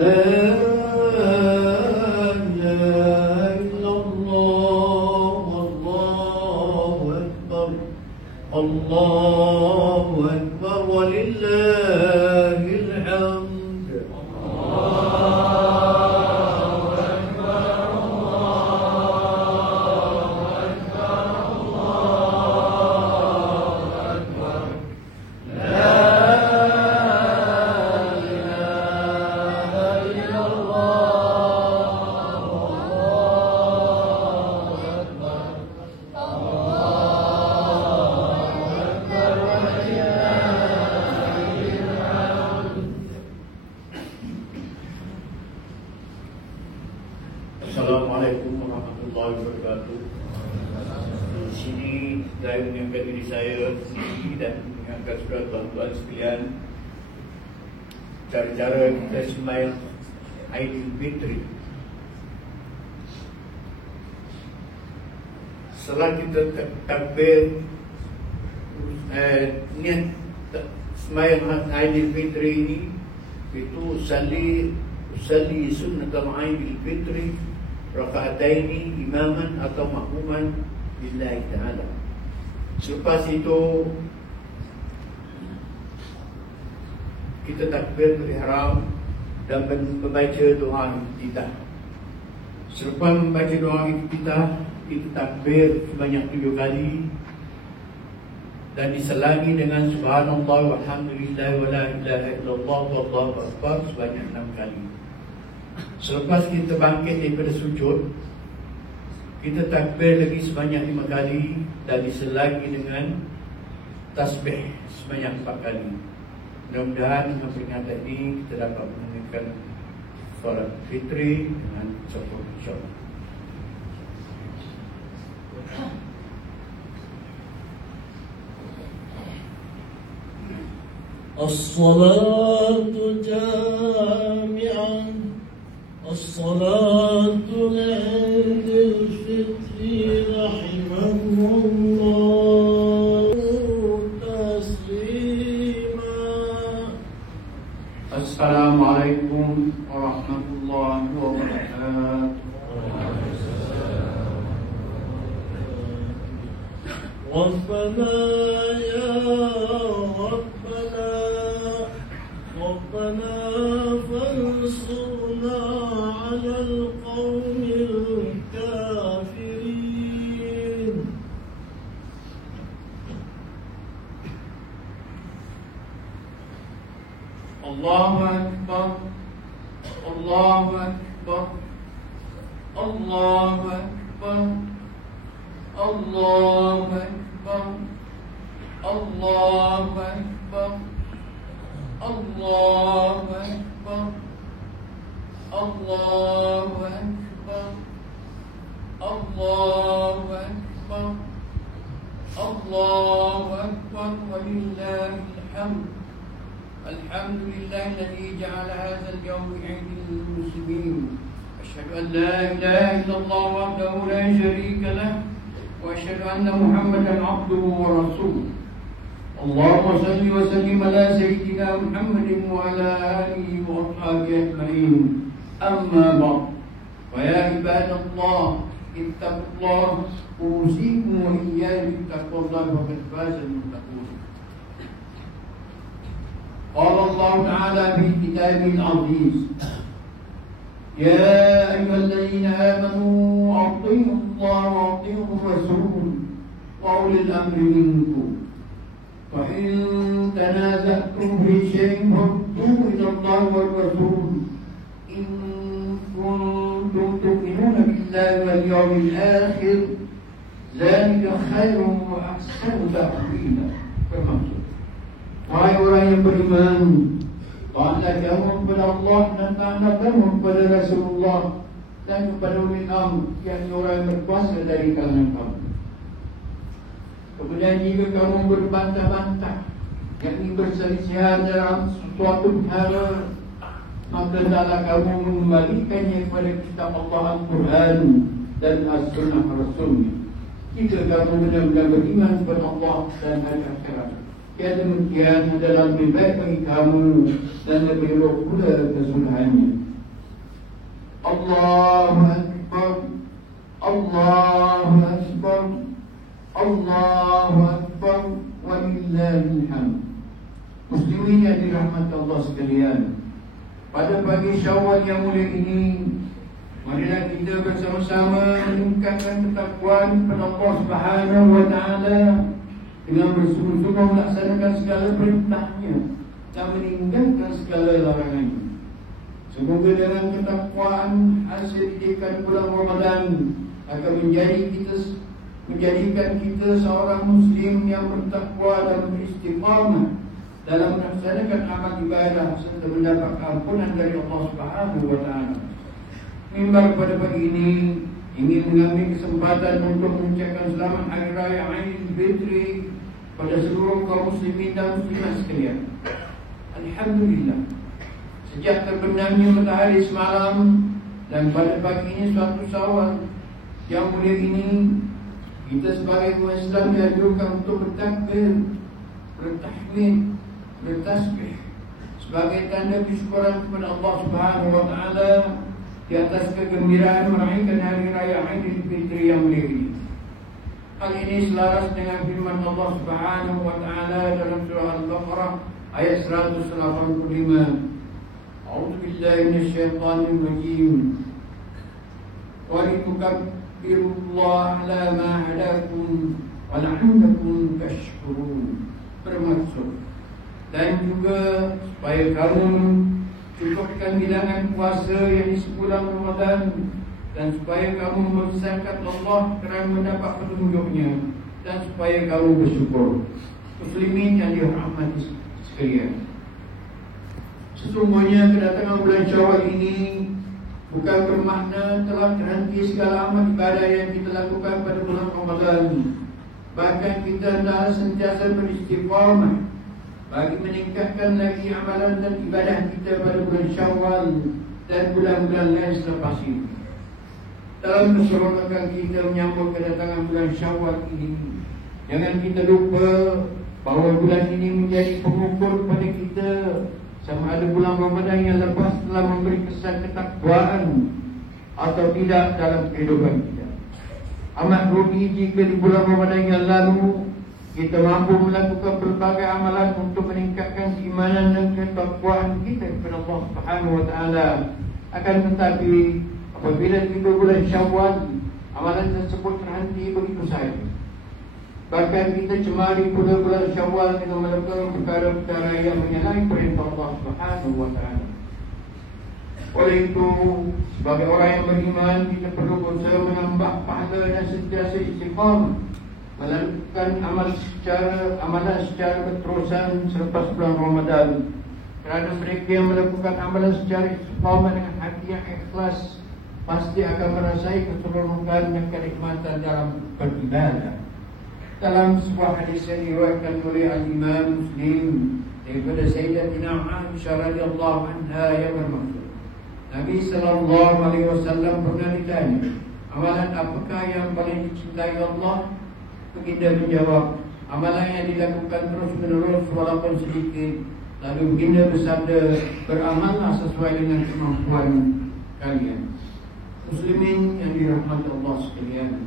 لا إله إلا الله الله أكبر ولله الحمد. Assalamualaikum warahmatullahi wabarakatuh. Di sini saya mengingatkan diri saya sendiri dan mengingatkan saudara tuan-tuan sekalian cara-cara kita sembahyang Aidilfitri. Setelah kita takbir niat sembahyang Aidilfitri ini, itu usalli sunnat Aidilfitri raka'ataini imaman atau makmuman lillahi ta'ala. Selepas itu kita takbir ihram dan membaca doa iftitah. Selepas membaca doa iftitah, kita takbir sebanyak 7 kali dan diselangi dengan subhanallah walhamdulillah wala ilaha illallah wallahu akbar sebanyak 6 kali. Selepas kita bangkit daripada sujud, kita takbir lagi sebanyak 5 kali dan diselagi dengan tasbih sebanyak 4 kali. Mudah-mudahan dengan peringatan ini kita dapat menunaikan solat fitri dengan sempurna, insyaAllah. As-salatu jami'an الصلاة عند الفطر رحمه الله تسليما. السلام عليكم ورحمة الله وبركاته. ربنا يا ربنا فانصرنا على القوم الكافرين. الله أكبر الله أكبر الله أكبر الله أكبر الله أكبر الله أكبر الله أكبر الله أكبر الله أكبر ولله الحمد. الحمد لله الذي جعل هذا اليوم عيد للمسلمين. أشهد أن لا إله إلا الله وحده لا شريك له وأشهد أن محمدا عبده ورسوله. اللهم صل وسلم على سيدنا محمد وعلى آله وأصحابه أجمعين. أما بعد، فيا عباد الله اتقوا الله أوصيكم وإياي بتقوى الله فقد فاز المتقون. قال الله تعالى في كتابه العزيز: يا أيها الذين آمنوا أطيعوا الله وأطيعوا الرسول وأولي الأمر منكم وإن تنازعتم في شيء فردوه إلى الله والرسول إن كنتم تؤمنون بالله واليوم الآخر ذلك خير وأحسن تأويلا. Wahai orang yang beriman, taatlah kamu kepada Allah dan taatlah kamu kepada Rasulullah dan kepada ulil amr, yakni orang yang berkuasa dari kalangan kamu. Kemudian jika kamu berbantah-bantah, yakni berselisihan dalam suatu perkara, maka hendaklah kamu mengembalikannya kepada kitab Allah Al-Quran dan As-Sunnah Rasulnya. Jika kamu benar-benar beriman kepada Allah dan hari akhirat, yang demikian adalah lebih baik bagi kamu dan lebih elok pula kesudahannya. Allahu Akbar, Allahu Akbar, Allahu Akbar. Muslimin yang dirahmati Allah sekalian, pada pagi Syawal yang mulia ini, marilah kita bersama-sama meningkatkan ketakwaan kepada Allah Subhanahu wa taala dengan bersungguh-sungguh melaksanakan segala perintahnya dan meninggalkan segala larangannya. Semoga dengan ketakwaan hasil didikan bulan Ramadan akan menjadikan kita seorang Muslim yang bertakwa dan beristiqamah dalam melaksanakan amal ibadah serta mendapat ampunan dari Allah Subhanahu wa taala. Mimbar pada pagi ini ingin mengambil kesempatan untuk mengucapkan selamat Hari Raya Aidilfitri pada seluruh kaum muslimin dan muslimat sekalian. Alhamdulillah, sejak terbenamnya matahari semalam dan pada pagi ini suatu Syawal yang mulia ini, kita sebagai umat Islam dianjurkan untuk bertakbir, bertahmid, bertasbih sebagai tanda kesyukuran kepada Allah Subhanahu wa taala di atas kegembiraan merayakan Hari Raya Aidilfitri yang mulia ini. Hal ini selaras dengan firman Allah Subhanahu wa taala dalam surah Al-Baqarah ayat 185. A'udzu billahi minasyaitonir rajim. Wa litukabbirullaha 'ala ma hadakum wa la'allakum tashkurun. Bermaksud, dan juga supaya kamu cukupkan bilangan puasa yang di sebulan Ramadan, dan supaya kamu membesarkan Allah kerana mendapat petunjuknya, dan supaya kamu bersyukur. Muslimin yang dirahmati sekalian, sesungguhnya kedatangan bulan Syawal ini bukan bermakna telah terhenti segala amal ibadah yang kita lakukan pada bulan Ramadan. Bahkan kita hendaklah sentiasa beristiqamah bagi meningkatkan lagi amalan dan ibadah kita pada bulan Syawal dan bulan-bulan lain selepas ini. Dalam keseronokan kita menyambut kedatangan bulan Syawal ini, jangan kita lupa bahawa bulan ini menjadi pengukur kepada kita sama ada bulan Ramadan yang lepas telah memberi kesan ketakwaan atau tidak dalam kehidupan kita. Amat rugi jika di bulan Ramadan yang lalu kita mampu melakukan berbagai amalan untuk meningkatkan keimanan dan ketakwaan kita kepada Allah Subhanahu wa taala. Akan tetapi apabila tiba bulan Syawal, amalan tersebut terhenti begitu saja. Bahkan kita cemari pula bulan Syawal dengan melakukan perkara-perkara yang menyalahi perintah Allah Subhanahu wa taala. Oleh itu, sebagai orang yang beriman, kita perlu berusaha menambah pahala dan sentiasa istiqamah melakukan amalan secara berterusan selepas bulan Ramadan. Kerana mereka yang melakukan amalan secara istiqamah dengan hati yang ikhlas pasti akan merasai keseronokan dan kenikmatan dalam beribadah. Dalam sebuah hadis yang diriwayatkan oleh Al-Imam Muslim daripada Sayyidatina Aisyah radhiyallahu anha yang bermaksud, Nabi sallallahu alaihi wasallam pernah ditanya, amalan apakah yang paling dicintai Allah? Baginda menjawab, amalan yang dilakukan terus-menerus walaupun sedikit. Lalu baginda bersabda, beramallah sesuai dengan kemampuan kalian. Muslimin yang dirahmati Allah sekalian,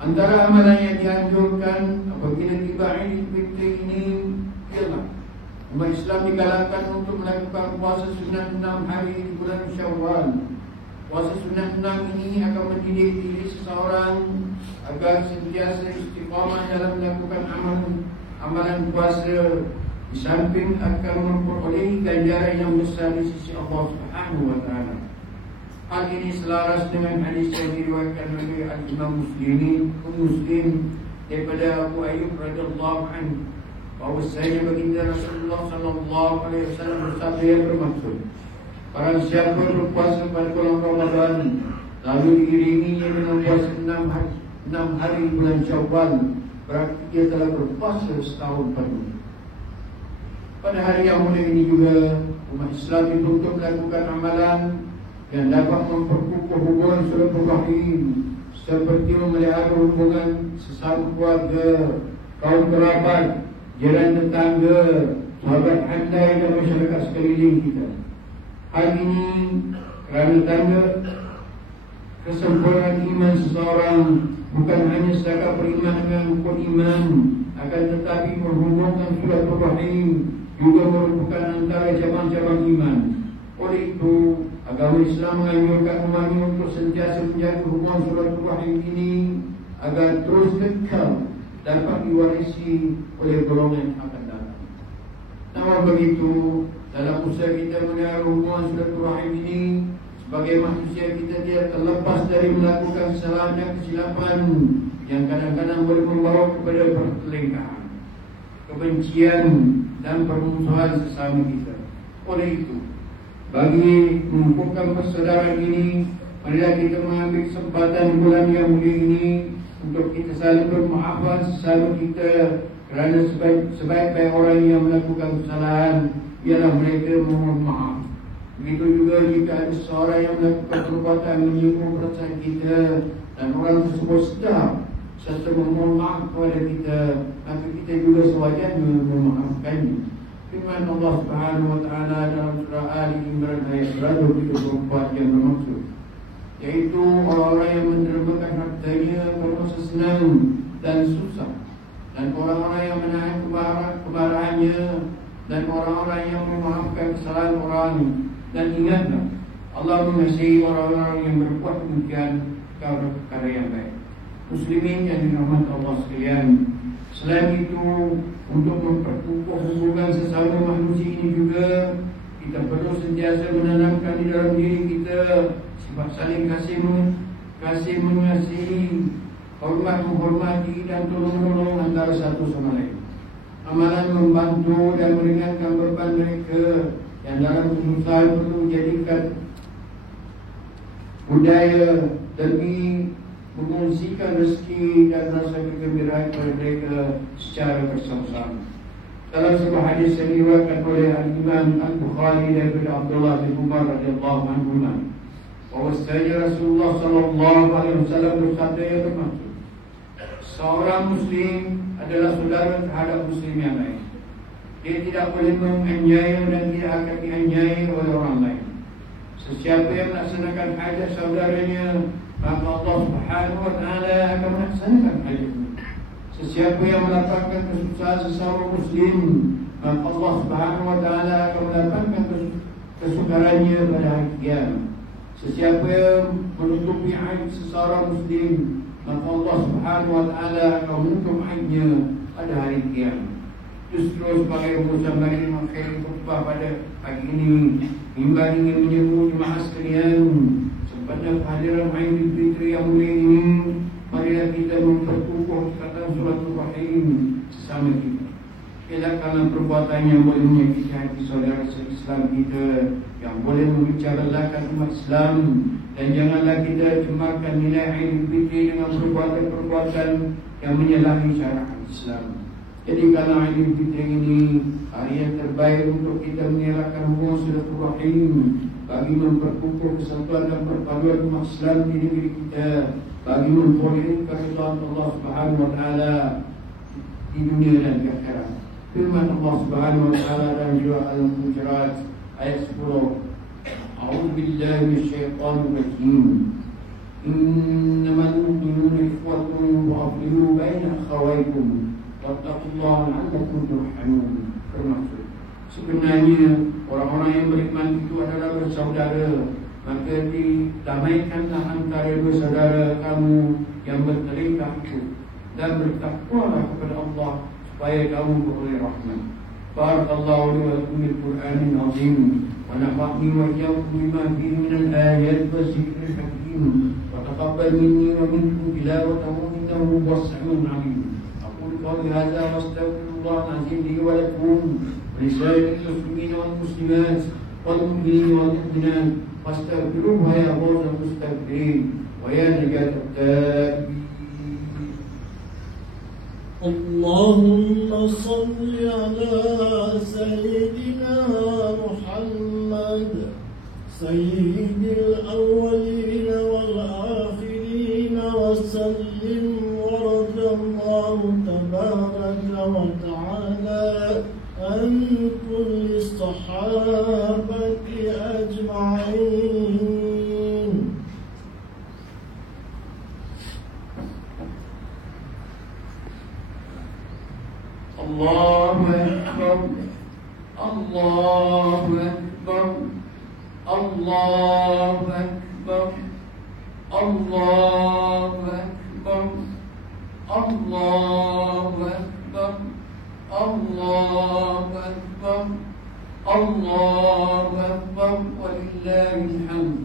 antara amalan yang dianjurkan apabila tiba Aidilfitri ini ialah umat Islam digalakkan untuk melakukan puasa sunat 6 hari di bulan Syawal. Puasa sunat 6 ini akan mendidik diri seseorang agar sentiasa istiqamah dalam melakukan amalan puasa, di samping akan memperoleh ganjaran yang besar di sisi Allah Subhanahu wa taala. Hal ini selaras dengan hadis yang diriwayatkan oleh Al-Imam Muslim daripada Abu Ayyub radhiyallahu anhu, bahwasanya baginda Rasulullah sallallahu alaihi wasallam bersabda yang bermaksud, barang siapa berpuasa pada bulan Ramadan lalu diiringinya dengan puasa 6 hari bulan Syawal, berarti dia telah berpuasa setahun penuh. Pada hari yang mulia ini juga umat Islam dituntut melakukan amalan yang dapat memperkukuh hubungan silaturahim, seperti memelihara hubungan sesama keluarga, kaum kerabat, jiran tetangga, sahabat handai dan masyarakat sekeliling kita. Hal ini kerana tanda kesempurnaan iman seseorang bukan hanya setakat beriman dengan rukun iman, akan tetapi menghubungkan silaturahim juga merupakan antara cabang-cabang iman. Oleh itu, agama Islam menganjurkan umatnya untuk sentiasa menjaga hubungan silaturahim ini agar terus kekal dapat diwarisi oleh golongan yang akan datang. Namun begitu, dalam usaha kita menjaga hubungan silaturahim ini, sebagai manusia kita tidak terlepas dari melakukan kesalahan dan kesilapan yang kadang-kadang boleh membawa kepada pertelingkahan, kebencian dan permusuhan sesama kita. Oleh itu, bagi mengukuhkan persaudaraan ini, marilah kita mengambil kesempatan bulan yang mulia ini untuk kita saling bermaafan sesama kita, kerana sebaik-baik orang yang melakukan kesalahan ialah mereka memohon maaf. Begitu juga jika ada seorang yang melakukan perbuatan menyinggung perasaan kita dan orang tersebut sedar serta memohon maaf kepada kita, maka kita juga sewajarnya memaafkannya. Firman Allah Subhanahu wa taala dalam surah Ali Imran ayat 134 yang bermaksud, yaitu orang-orang yang mendermakan hartanya pada masa senang dan susah, dan orang-orang yang menahan kemarahannya, dan orang-orang yang memaafkan kesalahan orang. Dan ingatlah, Allah mengasihi orang-orang yang berbuat demikian kerana perkara yang baik. Muslimin yang dirahmati Allah sekalian, selain itu, untuk memperkukuh hubungan sesama manusia ini juga, kita perlu sentiasa menanamkan di dalam diri kita sifat saling kasih mengasihi, hormat menghormati dan tolong-menolong antara satu sama lain. Amalan membantu dan meringankan beban mereka yang dalam kesusahan perlu menjadikan budaya demi mengungsikan rezeki dan rasa kegembiraan kepada mereka secara bersama-sama. Dalam sebuah hadis yang diriwayatkan oleh Imam Al-Bukhari daripada Abdullah bin Umar radhiyallahu anhu, bahwasanya Rasulullah sallallahu alaihi wasallam bersabda yang bermaksud, seorang muslim adalah saudara terhadap muslim yang lain. Dia tidak boleh menganiaya dan tidak akan dianiaya oleh orang lain. Sesiapa yang melaksanakan hajat saudaranya, maka Allah Subhanahu wa taala akan melaksanakan hajatnya. Sesiapa yang melapangkan kesusahan sesama muslim, maka Allah Subhanahu wa taala akan melapangkan kesukarannya pada hari kiamat. Sesiapa yang menutupi aib seseorang muslim, maka Allah Subhanahu wa taala akan menutup aibnya pada hari kiamat. Justru sebagai urusan bagi mengakhiri khutbah pada pagi ini, mimbar ingin menyebut jemaah sekalian, sempatnya kehadiran Aidil Fitri yang mulia ini, marilah kita memperkukuh ikatan silaturahim sesama kita. Elakkanlah perbuatan yang boleh menyakiti hati saudara se-Islam kita, yang boleh membicarakan umat Islam, dan janganlah kita cemarkan nilai Aidil Fitri dengan perbuatan-perbuatan yang menyalahi syariat Islam. Jadi karena Aidil Fitri ini hari yang terbaik untuk kita mengelakkan hubungan silaturahim, bagi memperkukuh kesatuan dan perpaduan umat Islam di negeri kita, bagi memperoleh keridhaan Allah Subhanahu wa taala di dunia dan di akhirat. Firman Allah Subhanahu wa taala dalam surah Al-Hujurat ayat 10, A'udzu billahi minasyaitonir rajim. Innamal mu'minuna ikhwatun wa aslihu baina akhawaykum wattaqullaha la'allakum turhamun. Bermaksud, sebenarnya orang-orang yang beriman itu adalah bersaudara, maka didamaikanlah antara dua saudara kamu yang bertelingkah itu, dan bertakwalah kepada Allah supaya kamu beroleh rahmat. Barakallahu li wa lakum bil Qur'anil azim, wa nafa'ni wa iyyakum bima fihi minal ayati wa dzikril hakim, wa taqabbal minni wa minkum tilawatahu innahu huwas samiul alim. قولي هذا واستغفر الله العظيم لي ولكم ولسائر المسلمين والمسلمات والمؤمنين والمؤمنات فاستغفروه يا فوز المستغفرين ويا نجاة التائبين. اللهم صل على سيدنا محمد سيد الأولين والآخرين وسلم ورضي الله تبارك وتعالى عن كل الصحابة أجمعين. Allahu Akbar. Allahu Akbar. Allahu Akbar. Allahu Akbar. Allahu Akbar. Allahu Akbar. Allahu Akbar. Walillahil hamd.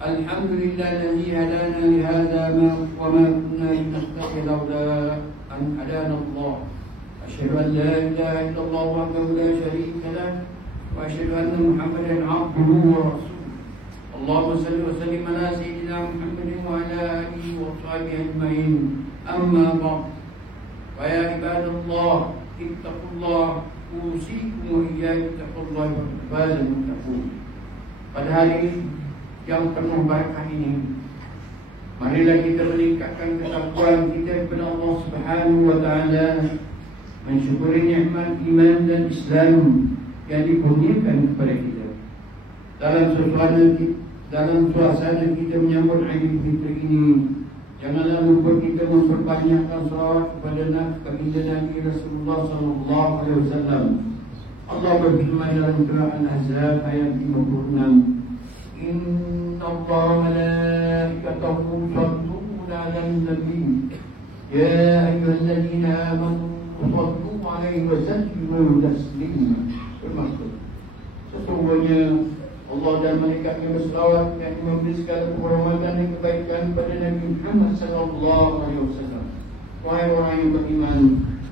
Alhamdulillah alladhi hadana li hadha wa ma kunna linahtadiya lawla an hadana Allah. Asyhadu an la ilaha illallah wahdahu la sharika lah wa asyhadu anna Muhammadan abduhu wa rasuluh. Allahumma salli wa sallim ala sayyidina Muhammadin wa ala alihi wa sahbihi ajma'in. Amma ba'd. Wa ya ibadallah, ittaqullah, usikum wa iyyakum bittaqullahi wa fazal muttaqun. Pada hari yang penuh barakah ini, marilah kita meningkatkan ketakwaan kita kepada Allah Subhanahu wa taala, mensyukuri nikmat iman dan Islam yang dikurniakan kepada kita. Dalam suasana kita menyambut Aidil Fitri ini, janganlah lupa kita memperbanyakkan salawat kepada baginda Nabi Rasulullah sallallahu alaihi wasallam. Allah berfirman dalam surah Al-Ahzab ayat 56, Inna Allah malaikatahu yusalluna 'alan nabi ya ayyuhalladzina amanu sallu 'alaihi wa sallimu taslima. Bermaksud, sesungguhnya Allah dan malaikatnya berselawat yang memberi segala kehormatan dan kebaikan kepada Nabi Muhammad sallallahu alaihi wasallam. Wahai orang yang beriman,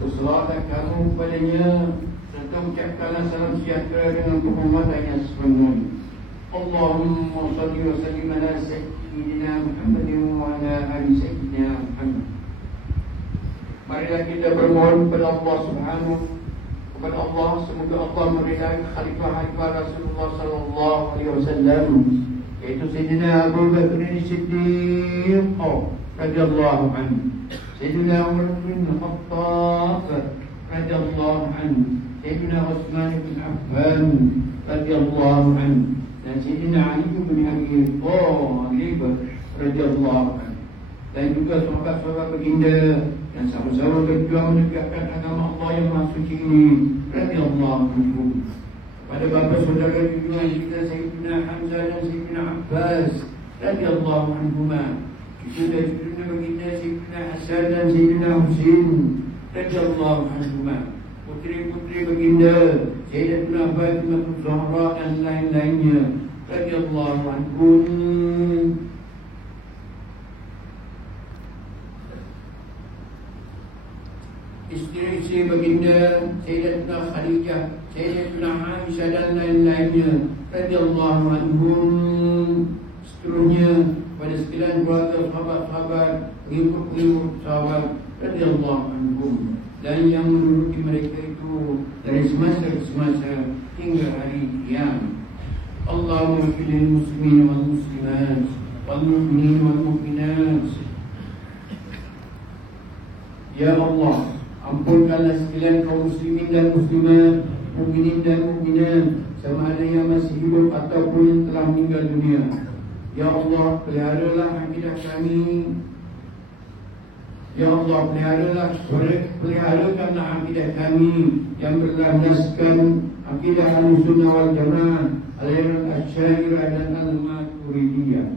berselawatlah kamu kepadanya serta ucapkanlah salam sejahtera dengan kehormatan yang sebenarnya. Allahumma salli wa sallim ala sayyidina Muhammadin wa ala ali sayyidina Muhammad. Marilah kita bermohon kepada Allah kepada Allah, semoga Allah meridai khalifah Rasulullah sallallahu alaihi wasallam, yaitu Sayyidina Abu Bakr As-Siddiq radhiyallahu anhu, Sayyidina Umar bin Khattab radhiyallahu anhu, Sayyidina Utsman bin Affan radhiyallahu anhu, dan Sayyidina Ali bin Abi Thalib radhiyallahu anhu, dan juga sahabat-sahabat baginda yang sama-sama berjuang menegakkan agama Allah yang maha suci ini radhiyallahu anhum. Pada bapa saudara junjungan kita Sayyidina Hamzah dan Sayyidina Abbas radhiyallahu anhuma, juga junjungan baginda Sayyidina Hasan dan Sayyidina Husain radhiyallahu anhuma, putri-putri baginda Sayyidatuna Fatimah Zahra dan lain-lainnya radhiyallahu anhum. Isteri-isteri baginda Sayyidatuna Khadijah, Sayyidatuna Aisyah dan lain-lainnya radhiyallahu anhum. Seterusnya pada sekalian keluarga sahabat-sahabat, pengikut-pengikut sahabat radhiyallahu anhum, dan yang menduduki mereka itu dari semasa ke semasa hingga hari kiamat. Allahumma ighfir lil muslimin wal muslimat wal mu'minin wal mu'minat. Ya Allah, ampunkanlah sekalian kaum muslimin dan muslimat, mukminin dan mukminat, sama ada yang masih hidup ataupun yang telah meninggal dunia. Ya Allah, peliharalah akidah kami. Ya Allah, peliharakanlah akidah kami yang berlandaskan akidah Ahlussunnah wal Jamaah, aliran Asy'ariyah dan Al-Maturidiyah.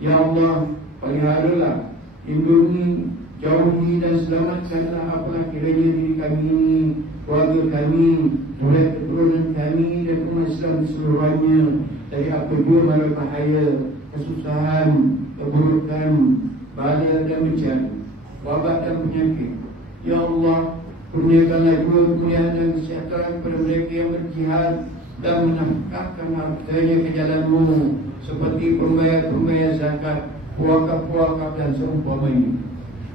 Ya Allah, peliharalah, lindungi, jauhi dan selamatkanlah apalah kiranya diri kami ini, keluarga kami, oleh keturunan kami dan umat Islam seluruhnya dari apa jua mara bahaya, kesusahan, keburukan, bahaya dan bencana, wabak dan penyakit. Ya Allah, kurniakanlah juga kemuliaan dan kesejahteraan kepada mereka yang berjihad dan menafkahkan hartanya ke jalan-Mu, seperti pembayar zakat, wakaf dan seumpamanya.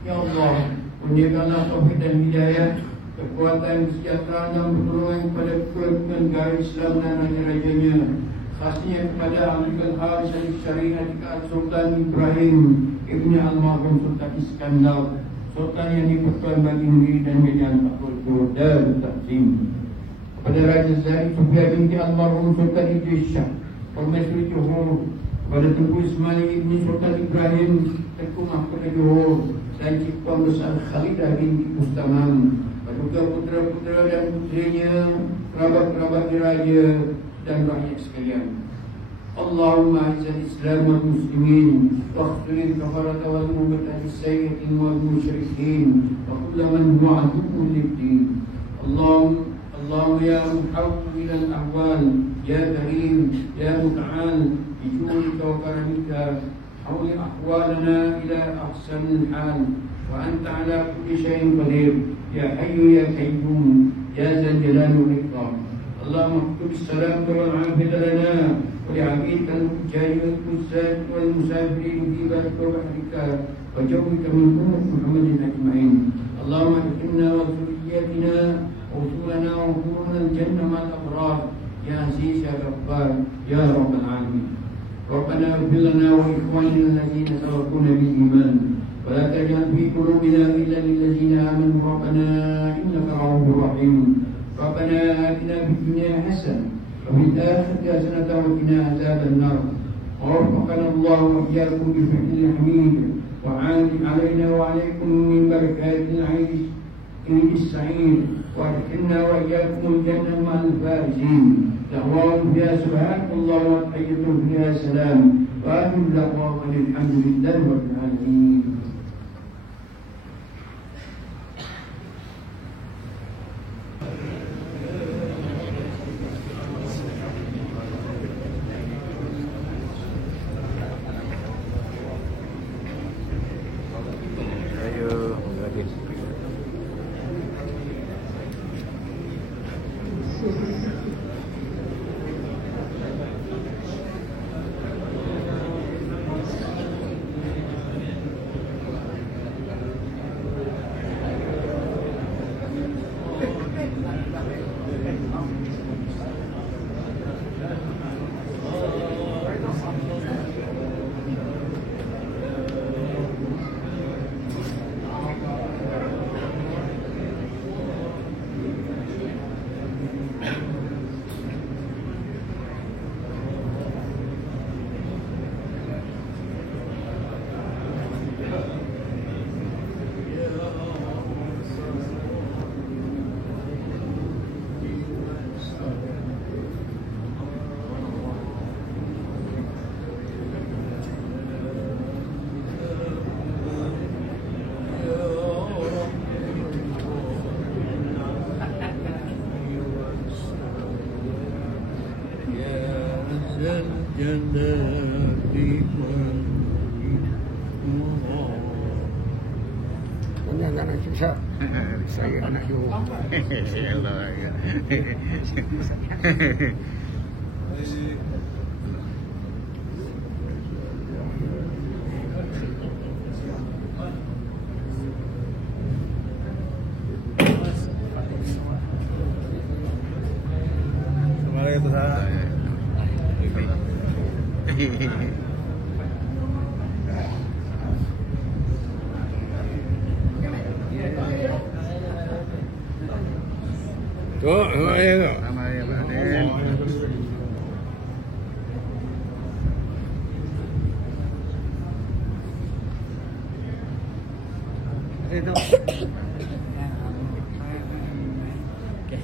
Ya Allah, kurniakanlah taufik dan hidayah, kekuatan, kesejahteraan dan pertolongan kepada negara Islam dan raja-rajanya, khasnya kepada Amir Haris Syariah Sultan Ibrahim Ibn Al-Mahrum Sultan Iskandar, Sultan yang dipertuan bagi negeri dan medan Taklul dan Takzim, kepada Raja Zahid Sofia binti Al-Mahrum Sultan Idris Shah, Permaisuri Johor kepada Tunku Ismail Ibn Sultan Ibrahim Tengku Mahkota Johor dan Cik Puan Besar Khalidah binti Mustamam, juga putera-putera dan putrinya, kerabat-kerabat diraja dan rakyat sekalian. Allahumma a'izzal Islam wal muslimin wa khfir kafarata wal mubtadi sayyi'in wal musyrikin wa kullu man huwa aduwwun lid-din. Allahumma ya muhawwil al-ahwal ya karim ya muta'al bijudika wa karamika hawli ahwalana ila ahsanil hal wa anta ala kulli shay'in qadir ya hayyu ya qayyum ya zal jalali wal ikram. Allahumma اكتب السلام والعافية لنا ولعبيدك الفجار والمسافرين في بارك وبحرك وجوك من أمة محمد أجمعين. اللهم ادخلنا وذرياتنا وصولنا وقولنا الجنة مع الأبرار يا عزيز يا غفار يا رب العالمين. ربنا اغفر لنا وإخواننا الذين سبقونا بالإيمان ولا تجعل في قلوبنا إلا للذين آمنوا ربنا إنك رؤوف رحيم. ربنا آتنا في الدنيا حسنة وفي الآخرة حسنة وقنا عذاب النار. ووفقنا الله وإياكم بفعل الحميد وعاد علينا وعليكم من بركات العيش السعيد وادخلنا وإياكم الجنة مع الفائزين. دعواهم فيها سبحانك اللهم وتحيتهم فيها سلام وآخر دعواهم الحمد لله رب العالمين. Anak susah. Saya anak juga. Kemarin itu sana. Tuh, ayo. Sama ya, Pak Den. Itu. Oke.